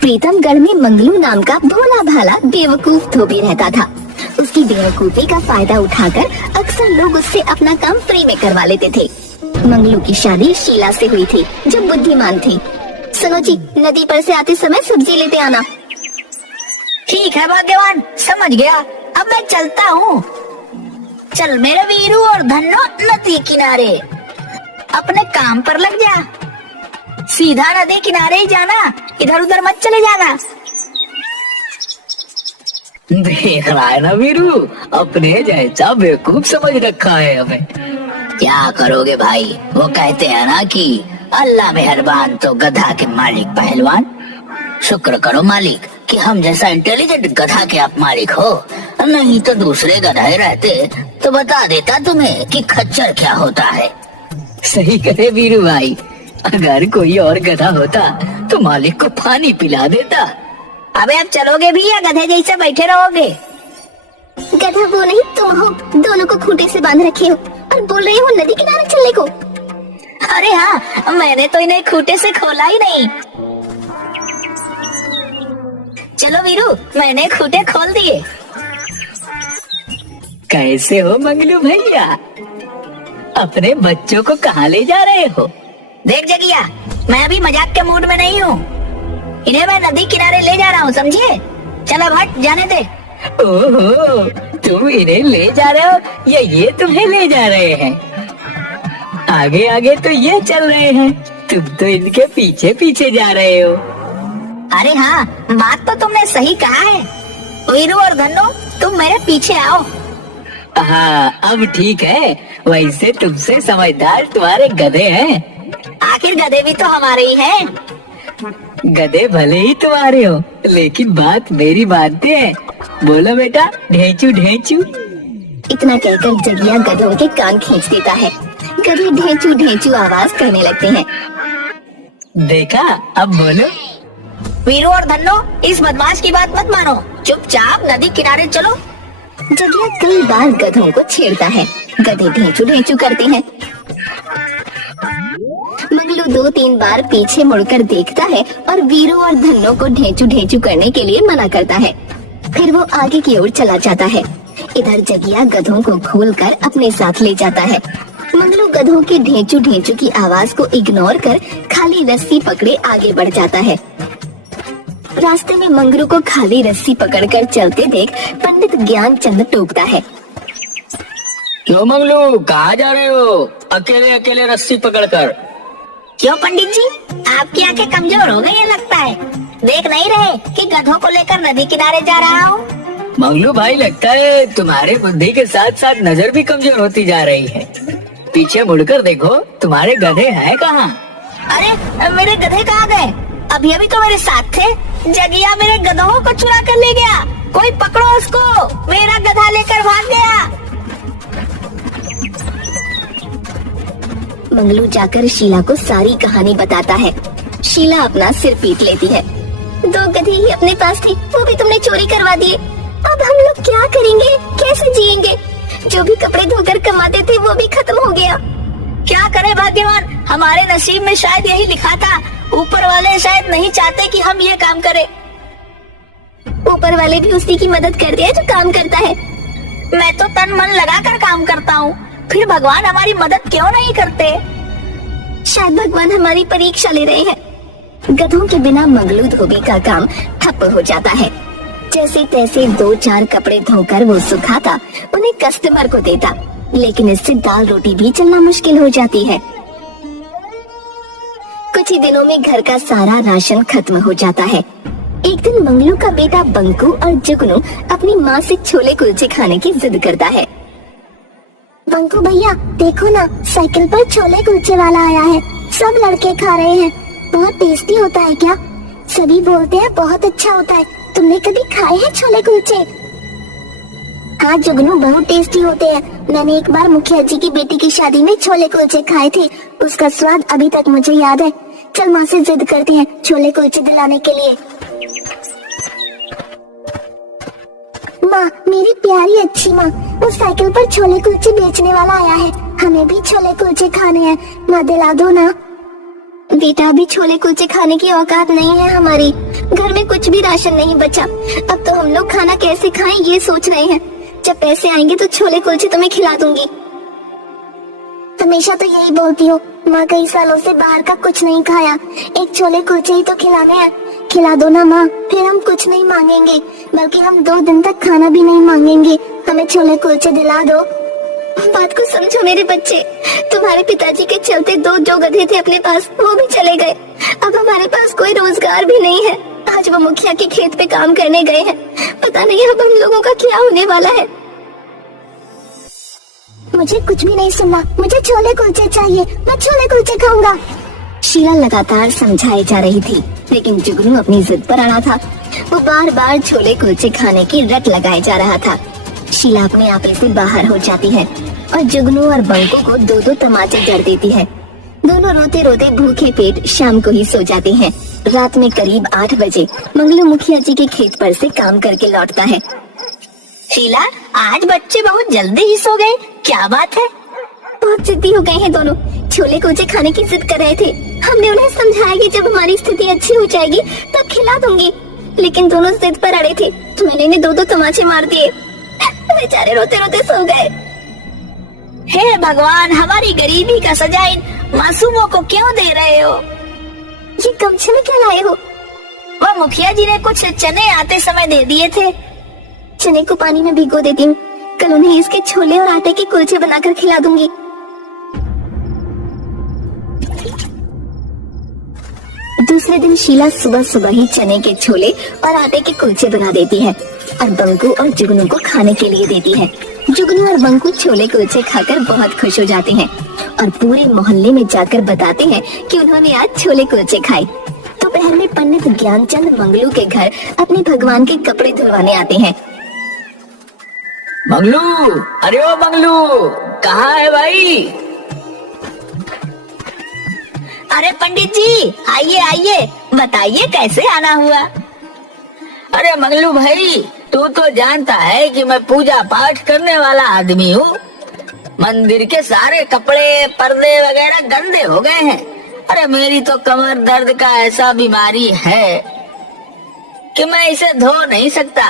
प्रीतमगढ़ में मंगलू नाम का भोला भाला बेवकूफ धोबी रहता था। उसकी बेवकूफी का फायदा उठाकर अक्सर लोग उससे अपना काम फ्री में करवा लेते थे। मंगलू की शादी शीला से हुई थी, जो बुद्धिमान थी। सुनो जी, नदी पर से आते समय सब्जी लेते आना। ठीक है भाग्यवान, समझ गया। अब मैं चलता हूँ। चल मेरे वीरू और धन्नो, नदी किनारे अपने काम पर लग जा। सीधा नदी किनारे ही जाना, इधर उधर मत चले जाना। देख रहा है ना वीरू, अपने जैसा बेवकूफ समझ रखा है हमें। क्या करोगे भाई, वो कहते हैं ना कि अल्लाह मेहरबान तो गधा के मालिक पहलवान। शुक्र करो मालिक कि हम जैसा इंटेलिजेंट गधा के आप मालिक हो, नहीं तो दूसरे गधाए रहते तो बता देता तुम्हें कि खच्चर क्या होता है। सही कहे वीरू भाई, अगर कोई और गधा होता तो मालिक को पानी पिला देता। अबे अब चलोगे भी या गधे जैसे बैठे रहोगे? गधा वो नहीं तुम हो, दोनों को खूंटे से बांध रखे हो और बोल रहे हो नदी किनारे चलने को। अरे हाँ, मैंने तो इन्हें खूंटे से खोला ही नहीं। चलो वीरू, मैंने खूंटे खोल दिए। कैसे हो मंगलू भैया, अपने बच्चों को कहाँ ले जा रहे हो? देख जगिया, मैं अभी मजाक के मूड में नहीं हूँ। इन्हें मैं नदी किनारे ले जा रहा हूँ, समझिए? चल अब हट, जाने दे। ओहो, तुम इन्हें ले जा रहे हो या ये तुम्हें ले जा रहे हैं? आगे आगे तो ये चल रहे हैं, तुम तो इनके पीछे पीछे जा रहे हो। अरे हाँ, बात तो तुमने सही कहा है। वीरू और धन्नो, तुम मेरे पीछे आओ। हाँ, अब ठीक है। वैसे तुमसे समझदार तुम्हारे गधे हैं। आखिर गधे भी तो हमारे ही हैं। गधे भले ही तुम्हारे हो, लेकिन बात मेरी मानते हैं। बोलो बेटा, ढेंचू ढेंचू। इतना कहकर जगिया गधों के कान खींच देता है। गधे ढेंचू ढेंचू आवाज करने लगते हैं। देखा, अब बोलो। वीरू और धन्नो, इस बदमाश की बात मत मानो, चुपचाप नदी किनारे चलो। जगिया कई बार गधों को छेड़ता है, गधे ढेंचू ढेंचू करते हैं। मंगलू 2-3 बार पीछे मुड़कर देखता है और वीरू और धन्नो को ढेंचू ढेंचू करने के लिए मना करता है। फिर वो आगे की ओर चला जाता है। इधर जगिया गधों को खोलकर अपने साथ ले जाता है। मंगलू गधों के ढेंचू ढेंचू की आवाज को इग्नोर कर खाली रस्सी पकड़े आगे बढ़ जाता है। रास्ते में मंगलू को खाली रस्सी पकड़कर चलते देख पंडित ज्ञानचंद टोकता है। क्यों मंगलू, कहाँ जा रहे हो अकेले अकेले रस्सी पकड़कर? क्यों पंडित जी, आपकी आंखें कमजोर हो गई है लगता है। देख नहीं रहे कि गधों को लेकर नदी किनारे जा रहा हूँ? मंगलू भाई, लगता है तुम्हारे बुद्धि के साथ साथ नजर भी कमजोर होती जा रही है। पीछे मुड़कर देखो, तुम्हारे गधे हैं कहाँ? अरे मेरे गधे कहाँ गए? अभी अभी तो मेरे साथ थे। जगिया मेरे गधों को चुरा कर ले गया। कोई पकड़ो उसको, मेरा गधा लेकर भाग गया। मंगलू जाकर शीला को सारी कहानी बताता है। शीला अपना सिर पीट लेती है। 2 गधे ही अपने पास थे, वो भी तुमने चोरी करवा दिए। अब हम लोग क्या करेंगे, कैसे जिएंगे? जो भी कपड़े धोकर कमाते थे वो भी खत्म हो गया। क्या करे भाग्यवान, हमारे नसीब में शायद यही लिखा था। ऊपर वाले शायद नहीं चाहते कि हम ये काम करें। ऊपर वाले भी उसी की मदद करते हैं जो काम करता है। मैं तो तन मन लगाकर काम करता हूँ, फिर भगवान हमारी मदद क्यों नहीं करते? शायद भगवान हमारी परीक्षा ले रहे हैं। गधों के बिना मंगलू धोबी का काम ठप्प हो जाता है। जैसे तैसे 2-4 कपड़े धोकर वो सुखाता, उन्हें कस्टमर को देता, लेकिन इससे दाल रोटी भी चलना मुश्किल हो जाती है। कुछ ही दिनों में घर का सारा राशन खत्म हो जाता है। एक दिन मंगलू का बेटा बंकू और जुगनू अपनी माँ से छोले कुलचे खाने की जिद करता है। बंकू भैया देखो ना, साइकिल पर छोले कुलचे वाला आया है, सब लड़के खा रहे हैं। बहुत टेस्टी होता है क्या? सभी बोलते हैं बहुत अच्छा होता है। तुमने कभी खाए हैं छोले कुलचे? हाँ जुगनू, बहुत टेस्टी होते हैं। मैंने एक बार मुखिया जी की बेटी की शादी में छोले कुलचे खाए थे, उसका स्वाद अभी तक मुझे याद है। चल माँ से जिद करते हैं छोले कुलचे दिलाने के लिए। माँ, मेरी प्यारी अच्छी माँ, उस साइकिल पर छोले कुलचे बेचने वाला आया है, हमें भी छोले कुलचे खाने हैं, ना दिला दो ना। बेटा अभी छोले कुलचे खाने की औकात नहीं है हमारी, घर में कुछ भी राशन नहीं बचा। अब तो हम लोग खाना कैसे खाएं ये सोच रहे हैं। जब पैसे आएंगे तो छोले कुलचे तुम्हें खिला दूंगी। हमेशा तो यही बोलती हो, माँ कई सालों से बाहर का कुछ नहीं खाया, एक छोले कुलचे ही तो खिलाने हैं। खिला दो ना माँ, फिर हम कुछ नहीं मांगेंगे, बल्कि हम 2 दिन तक खाना भी नहीं मांगेंगे। हमें छोले कुलचे दिला दो। बात को समझो मेरे बच्चे, तुम्हारे पिताजी के चलते 2 जो गधे थे अपने पास, वो भी चले गए। अब हमारे पास कोई रोजगार भी नहीं है। आज वो मुखिया के खेत पे काम करने गए हैं, पता नहीं अब हम लोगों का क्या होने वाला है। मुझे कुछ भी नहीं सुनना, मुझे छोले कुलचे चाहिए, मैं छोले कुलचे खाऊंगा। शीला लगातार समझाई जा रही थी, लेकिन जुगनू अपनी जिद पर अड़ा था। वो बार बार छोले कुलचे खाने की रट लगाए जा रहा था। शीला अपने आपे से बाहर हो जाती है और जुगनू और बंकू को 2-2 तमाचे जड़ देती है। दोनों रोते रोते भूखे पेट शाम को ही सो जाते हैं। रात में करीब 8 बजे मंगलू मुखिया जी के खेत पर से काम करके लौटता है। शीला, आज बच्चे बहुत जल्दी ही सो गए, क्या बात है? बहुत जिद्दी हो गए हैं दोनों, छोले कुलचे खाने की जिद कर रहे थे। हमने उन्हें समझाया कि जब हमारी स्थिति अच्छी हो जाएगी तब खिला दूंगी, लेकिन दोनों जिद पर अड़े थे तो मैंने इन्हें 2-2 तमाचे मार दिए। बेचारे रोते रोते सो गए। हे भगवान, हमारी गरीबी का सजा इन मासूमों को क्यों दे रहे हो? ये गमछे में क्या लाए हो? वह मुखिया जी ने कुछ चने आते समय दे दिए थे। चने को पानी में भिगो देती हूँ, कल उन्हें इसके छोले और आटे के कुलचे बनाकर खिला दूंगी। दूसरे दिन शीला सुबह सुबह ही चने के छोले और आटे के कुलचे बना देती है और बंकू और जुगनू को खाने के लिए देती है। जुगनू और बंकू छोले कुलचे खाकर बहुत खुश हो जाते हैं और पूरे मोहल्ले में जाकर बताते हैं कि उन्होंने आज छोले कुलचे खाए। दोपहर में पंडित ज्ञानचंद मंगलू के घर अपने भगवान के कपड़े धुलवाने आते हैं। मंगलू, अरे ओ मंगलू, कहाँ है भाई? अरे पंडित जी, आइए आइए, बताइए कैसे आना हुआ? अरे मंगलू भाई, तू तो जानता है कि मैं पूजा पाठ करने वाला आदमी हूँ। मंदिर के सारे कपड़े पर्दे वगैरह गंदे हो गए हैं। अरे मेरी तो कमर दर्द का ऐसा बीमारी है कि मैं इसे धो नहीं सकता,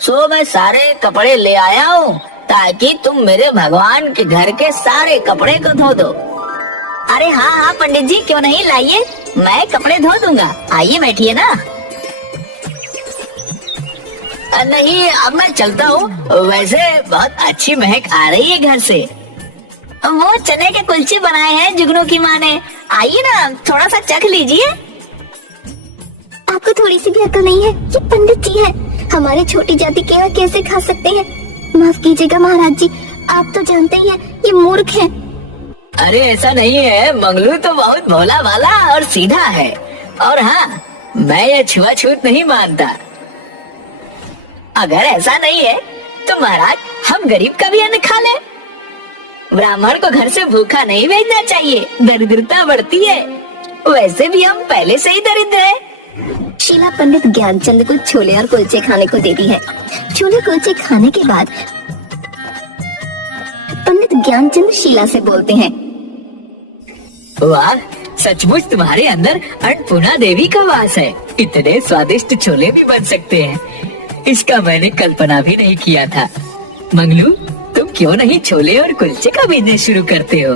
सो मैं सारे कपड़े ले आया हूँ ताकि तुम मेरे भगवान के घर के सारे कपड़े को धो दो। अरे हाँ हाँ पंडित जी, क्यों नहीं, लाइए, मैं कपड़े धो दूंगा। आइए बैठिए ना। नहीं, अब मैं चलता हूँ। वैसे बहुत अच्छी महक आ रही है घर से। वो चने के कुलचे बनाए हैं जुगनू की माँ ने, आइए ना थोड़ा सा चख लीजिए। आपको थोड़ी सी भी अकल नहीं है? ये पंडित जी है, हमारे छोटी जाति केवल कैसे खा सकते हैं? माफ कीजिएगा महाराज जी, आप तो जानते ही हैं ये मूर्ख है। अरे ऐसा नहीं है, मंगलू तो बहुत भोला भाला और सीधा है। और हाँ, मैं ये छुआछूत नहीं मानता। अगर ऐसा नहीं है तो महाराज हम गरीब का भी अन्न खा ले। ब्राह्मण को घर से भूखा नहीं भेजना चाहिए, दरिद्रता बढ़ती है। वैसे भी हम पहले से ही दरिद्र हैं। शीला पंडित ज्ञानचंद को छोले और कुलचे खाने को देती है। छोले कुलचे खाने के बाद पंडित ज्ञानचंद शीला से बोलते हैं, वाह, सचमुच तुम्हारे अंदर अन्नपूर्णा देवी का वास है। इतने स्वादिष्ट छोले भी बन सकते हैं, इसका मैंने कल्पना भी नहीं किया था। मंगलू, तुम क्यों नहीं छोले और कुलचे का बिजनेस शुरू करते हो?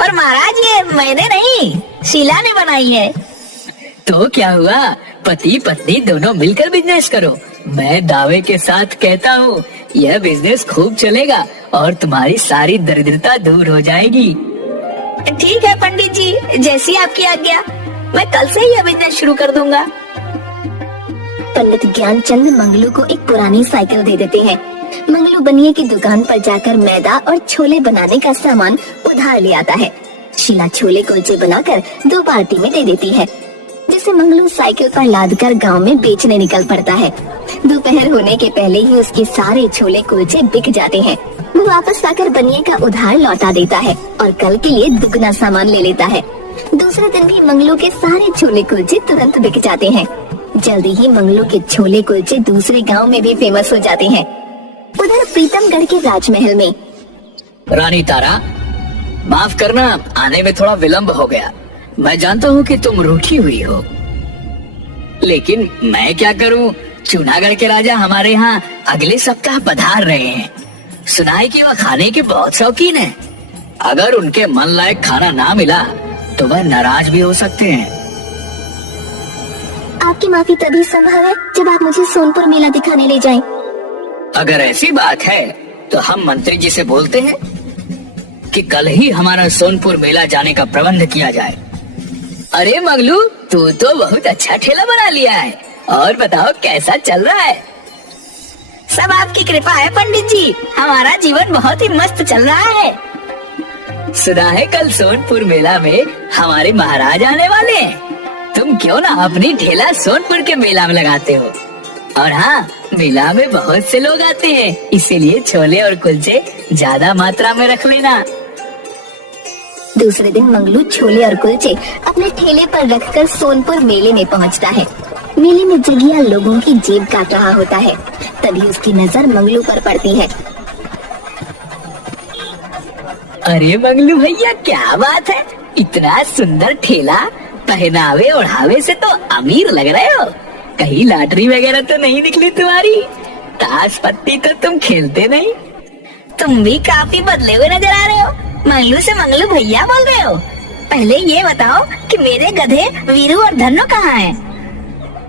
पर महाराज ये मैंने नहीं, शीला ने बनाई है। तो क्या हुआ, पति पत्नी दोनों मिलकर बिजनेस करो। मैं दावे के साथ कहता हूँ यह बिजनेस खूब चलेगा और तुम्हारी सारी दरिद्रता दूर हो जाएगी। ठीक है पंडित जी, जैसी आपकी आज्ञा, मैं कल से ही यह बिजनेस शुरू कर दूंगा। पंडित ज्ञानचंद मंगलू को एक पुरानी साइकिल दे देते हैं। मंगलू बनिए की दुकान पर जाकर मैदा और छोले बनाने का सामान उधार ले आता है। शीला छोले कुलचे बनाकर 2 पार्टी में दे देती है, जिसे मंगलू साइकिल पर लादकर गांव में बेचने निकल पड़ता है। दोपहर होने के पहले ही उसके सारे छोले कुलचे बिक जाते हैं। वो वापस आकर बनिए का उधार लौटा देता है और कल के लिए दुगना सामान ले लेता है। दूसरे दिन भी मंगलू के सारे छोले कुलचे तुरंत बिक जाते हैं। जल्दी ही मंगलू के छोले कुलचे दूसरे गांव में भी फेमस हो जाते हैं। उधर प्रीतमगढ़ के राजमहल में रानी तारा, माफ करना, आने में थोड़ा विलंब हो गया। मैं जानता हूँ कि तुम रूठी हुई हो, लेकिन मैं क्या करूँ, जूनागढ़ के राजा हमारे यहाँ अगले सप्ताह पधार रहे हैं। सुना है कि वह खाने के बहुत शौकीन हैं। अगर उनके मन लायक खाना ना मिला तो वह नाराज भी हो सकते हैं। आपकी माफी तभी संभव है जब आप मुझे सोनपुर मेला दिखाने ले जाएं। अगर ऐसी बात है तो हम मंत्री जी से बोलते हैं कि कल ही हमारा सोनपुर मेला जाने का प्रबंध किया जाए। अरे मगलू, तू तो बहुत अच्छा ठेला बना लिया है। और बताओ कैसा चल रहा है? सब आपकी कृपा है पंडित जी, हमारा जीवन बहुत ही मस्त चल रहा है। सुना है कल सोनपुर मेला में हमारे महाराज आने वाले हैं। तुम क्यों ना अपनी ठेला सोनपुर के मेला में लगाते हो। और हाँ, मेला में बहुत से लोग आते हैं, इसीलिए छोले और कुलचे ज्यादा मात्रा में रख लेना। दूसरे दिन मंगलू छोले और कुलचे अपने ठेले पर रखकर सोनपुर मेले में पहुंचता है। मेले में जगिया लोगों की जेब काट रहा होता है। तभी उसकी नजर मंगलू पर पड़ती है। अरे मंगलू भैया, क्या बात है, इतना सुंदर ठेला, पहनावे ओढ़ावे से तो अमीर लग रहे हो। कहीं लॉटरी वगैरह तो नहीं निकली तुम्हारी? ताश पत्ती तो तुम खेलते नहीं। तुम भी काफी बदले हुए नजर आ रहे हो। मंगलू से मंगलू भैया बोल रहे हो। पहले ये बताओ कि मेरे गधे वीरू और धन्नो कहाँ हैं?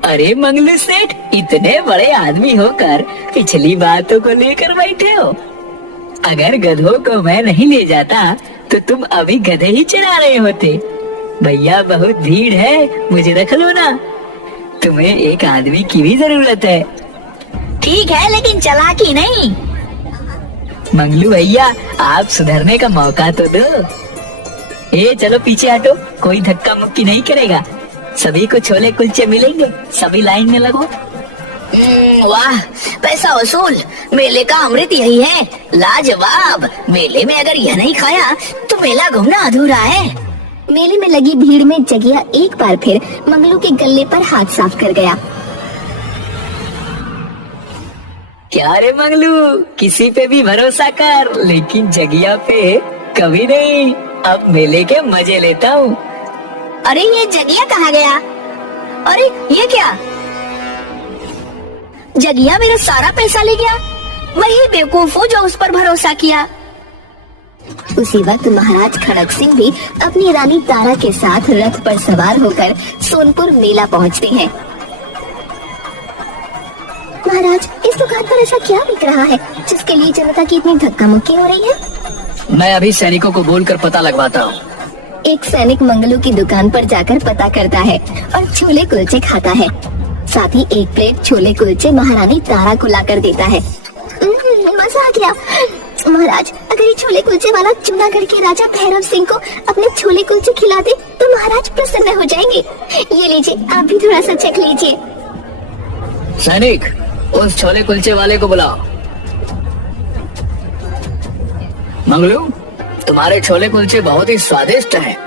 अरे मंगलू सेठ, इतने बड़े आदमी होकर पिछली बातों को लेकर बैठे हो। अगर गधों को मैं नहीं ले जाता तो तुम अभी गधे ही चला रहे होते। भैया बहुत भीड़ है, मुझे रख लो ना। तुम्हें एक आदमी की भी जरूरत है। ठीक है, लेकिन चालाकी नहीं। मंगलू भैया, आप सुधरने का मौका तो दो। चलो पीछे हटो, कोई धक्का मुक्की नहीं करेगा। सभी को छोले कुलचे मिलेंगे, सभी लाइन में लगो। वाह, पैसा वसूल। मेले का अमृत यही है, लाजवाब। मेले में अगर यह नहीं खाया तो मेला घूमना अधूरा है। मेले में लगी भीड़ में जगिया एक बार फिर मंगलू के गले पर हाथ साफ कर गया। क्या रे मंगलू, किसी पे भी भरोसा कर, लेकिन जगिया पे कभी नहीं। अब मेले के मजे लेता हूँ। अरे ये जगिया कहाँ गया? अरे ये क्या? जगिया मेरा सारा पैसा ले गया। वही बेवकूफ हूँ जो उस पर भरोसा किया। उसी वक्त महाराज खड़क सिंह भी अपनी रानी तारा के साथ रथ पर सवार होकर सोनपुर मेला पहुंचते हैं। महाराज, इस दुकान पर ऐसा क्या बिक रहा है जिसके लिए जनता की इतनी धक्का मुक्की हो रही है? मैं अभी सैनिकों को बोलकर पता लगवाता हूँ। एक सैनिक मंगलू की दुकान पर जाकर पता करता है और छोले कुलचे खाता है। साथ ही एक प्लेट छोले कुलचे महारानी तारा को लाकर देता है। मजा आ गया। महाराज, अगर ये छोले कुलचे वाला जूनागढ़ के राजा भैरव सिंह को अपने छोले कुलचे खिला दे तो महाराज प्रसन्न हो जाएंगे। ये लीजिए, आप भी थोड़ा सा चख लीजिए। सैनिक, उस छोले कुलचे वाले को बुलाओ। मंगलू, तुम्हारे छोले कुलचे बहुत ही स्वादिष्ट हैं।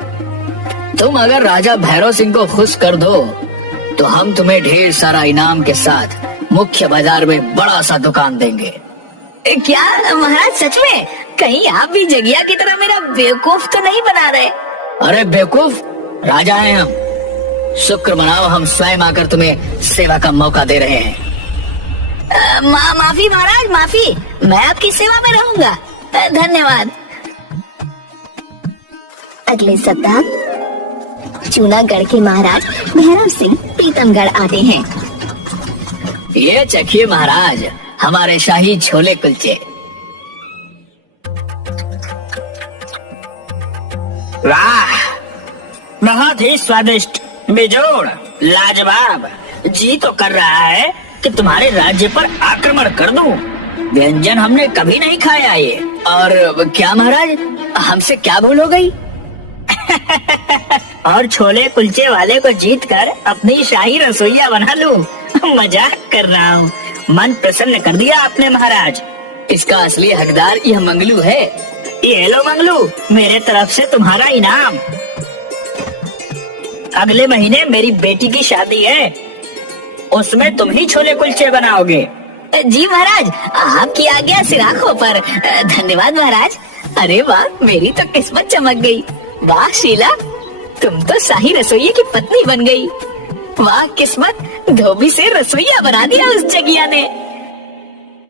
तुम अगर राजा भैरव सिंह को खुश कर दो तो हम तुम्हें ढेर सारा इनाम के साथ मुख्य बाजार में बड़ा सा दुकान देंगे। क्या महाराज, सच में? कहीं आप भी जगिया की तरह मेरा बेवकूफ तो नहीं बना रहे? अरे बेवकूफ, राजा हैं हम। शुक्र मनाओ, हम स्वयं आकर तुम्हें सेवा का मौका दे रहे हैं। माफी महाराज, माफी। मैं आपकी सेवा में रहूंगा। धन्यवाद। अगले सप्ताह जूनागढ़ के महाराज भैरव सिंह प्रीतमगढ़ आते हैं। ये चखिए महाराज, हमारे शाही छोले कुलचे। वाह, बहुत ही स्वादिष्ट, बेजोड़, लाजवाब। जी तो कर रहा है कि तुम्हारे राज्य पर आक्रमण कर दूं। व्यंजन हमने कभी नहीं खाया ये। और क्या महाराज, हमसे क्या भूल हो गई? और छोले कुलचे वाले को जीतकर अपनी शाही रसोईया बना लूं। मजाक कर रहा हूँ। मन प्रसन्न कर दिया आपने महाराज। इसका असली हकदार यह मंगलू है। ये लो मंगलू, मेरे तरफ से तुम्हारा इनाम। अगले महीने मेरी बेटी की शादी है, उसमें तुम ही छोले कुलचे बनाओगे। जी महाराज, आपकी आज्ञा सिराखों पर। धन्यवाद महाराज। अरे वाह, मेरी तो किस्मत चमक गई। वाह शीला, तुम तो शाही रसोइये की पत्नी बन गई। वाह किस्मत, धोबी से रसोइया बना दिया उस जगिया ने।